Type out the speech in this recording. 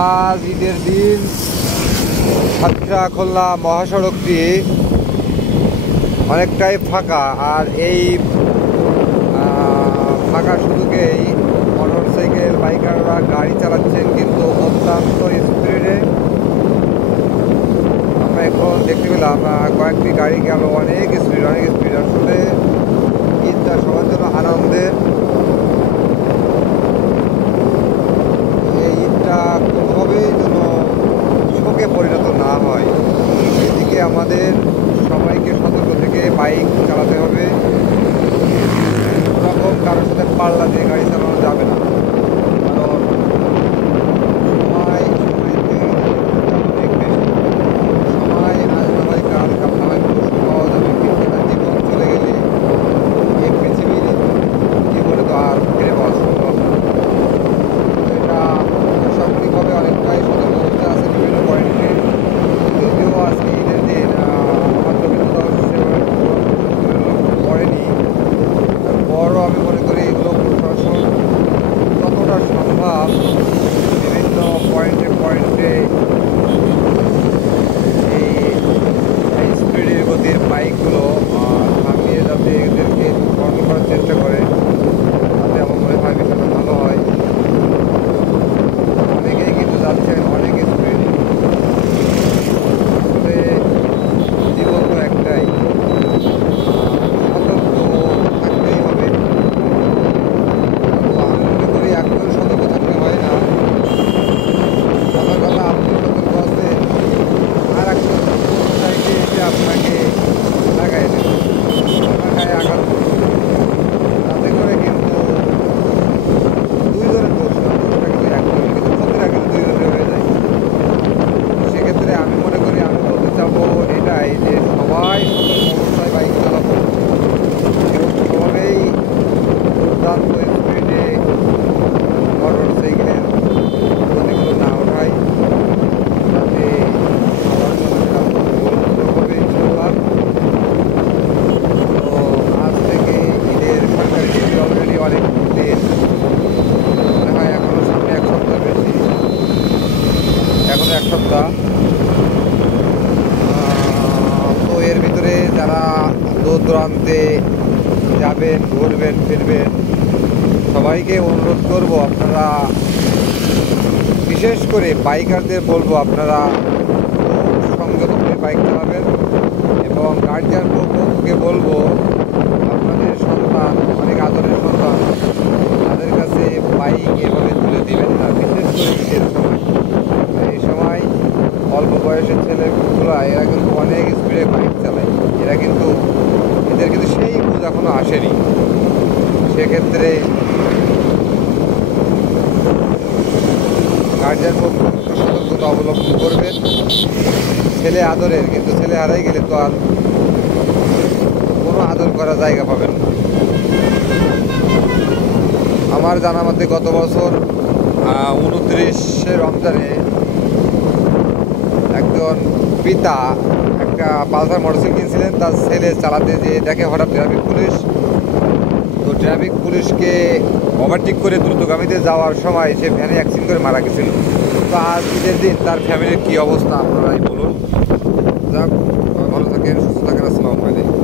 আজ ঈদের দিন সাতক্ষীরা খুলনা মহাসড়কটি অনেকটাই ফাঁকা। আর এই ফাঁকা সুযোগেই মোটরসাইকেল বাইকাররা গাড়ি চালাচ্ছেন, কিন্তু অত্যন্ত স্পিডে। আমরা এখন দেখতে পেলাম কয়েকটি গাড়ি গেল অনেক স্পিড। আসলে ঈদটা সবার জন্য আনন্দের। এই ঈদটা কোনোভাবেই যেন শোকে পরিণত না হয়, এদিকে আমাদের সবাইকে সতর্ক থেকে বাইক চালাতে হবে। ওরকম কারোর সাথে পাল্লা দিয়ে গাড়ি চালানো যাবে না, কারণ সময় অনেক বেশি। সময় আজ না হয় কাল, কাল না হয় পরশু পাওয়া যাবে, কিন্তু জীবন চলে গেলে এই পৃথিবীর জীবনে তো আর ফিরে পাওয়া সম্ভব না। এটা প্রশাসনিকভাবে অনেকটাই সতর্ক করতে আছে বিভিন্ন পয়েন্টে। যদিও আজকে ঈদের দিন আমার রবীন্দ্রনাথ সেভাবে লক্ষ্য করেনি, তারপরও আমি মনে করি এগুলো প্রশাসন যতটা সম্ভব বিভিন্ন পয়েন্টে এই স্পিডের গতির বাইকগুলো থামিয়ে যাতে এদেরকে বন্ধ করার চেষ্টা করে, তাতে আমার মনে হয় বিষয়টা ভালো হয়। অনেকেই কিন্তু যাচ্ছেন অনেক স্পিডে। আসলে জীবন তো একটাই, সতর্ক থাকতেই হবে। তো আমি মনে করি একজন সতর্ক থাকলে হয় না, আমার কথা আপনি সতর্ক আছেন, আর একজন চাইতে এসে আপনাকে লাগাই দেবে, আপনার গায়ে আঘাত করবে। তাতে করে কিন্তু দুইজনের দোষ না, দোষটা কিন্তু একজনের, কিন্তু ক্ষতিটা কিন্তু দুইজনের হয়ে যায়। সেক্ষেত্রে আমি মনে করি, আমি বলতে চাবো এটাই যে সবাই সতর্ক অবস্থায় বাইক চালাবো এবং কোনোভাবেই দুর্দান্ত স্পিডে মোটরসাইকেলের গতিগুলো না ওঠাই, যাতে সবার জন্য সেটা মঙ্গলজনক হবে ইনশাল্লাহ। তো আজ থেকে ঈদের সরকারি ছুটি অলরেডি অনেক দিন, মনে হয় এখনও সামনে এক সপ্তাহ বেশি, এখনও এক সপ্তাহ। তো এর ভিতরে যারা দূর দূরান্তে যাবেন, ঘুরবেন ফিরবেন, সবাইকে অনুরোধ করব, আপনারা বিশেষ করে বাইকারদের বলবো আপনারা খুব সংযত করে বাইক চালাবেন। এবং গার্জিয়ান পক্ষকে বলবো আপনাদের সন্তান অনেক আদরের সন্তান, তাদের কাছে বাইক এভাবে তুলে দিবেন না, বিশেষ করে ঈদের সময়। এই সময় অল্প বয়সের ছেলেগুলো এরা কিন্তু অনেক স্পিডে বাইক চালায়, এরা কিন্তু এদের কিন্তু সেই বুঝ এখনো আসেনি। সেক্ষেত্রে গার্জিয়ান পক্ষ একটু সতর্কতা অবলম্বন করবেন। ছেলে আদরের, কিন্তু ছেলে হারাই গেলে তো আর কোনো আদর করার জায়গা পাবেন না। আমার জানা মতে গত বছর 29শে রমজানে একজন পিতা একটা পালসার মোটরসাইকেল কিনছিলেন, তার ছেলে চালাতে যেয়ে দেখে হঠাৎ ট্রাফিক পুলিশ। তো ট্রাফিক পুলিশকে ওভারটেক করে দ্রুতগামীতে যাওয়ার সময় সে ভ্যানে অ্যাক্সিডেন্ট করে মারা গেছিল। তো আজ ঈদের দিন তার ফ্যামিলির কী অবস্থা আপনারাই বলুন। যাক, ভালো থাকেন, সুস্থ থাকেন। আসসালামু আলাইকুম।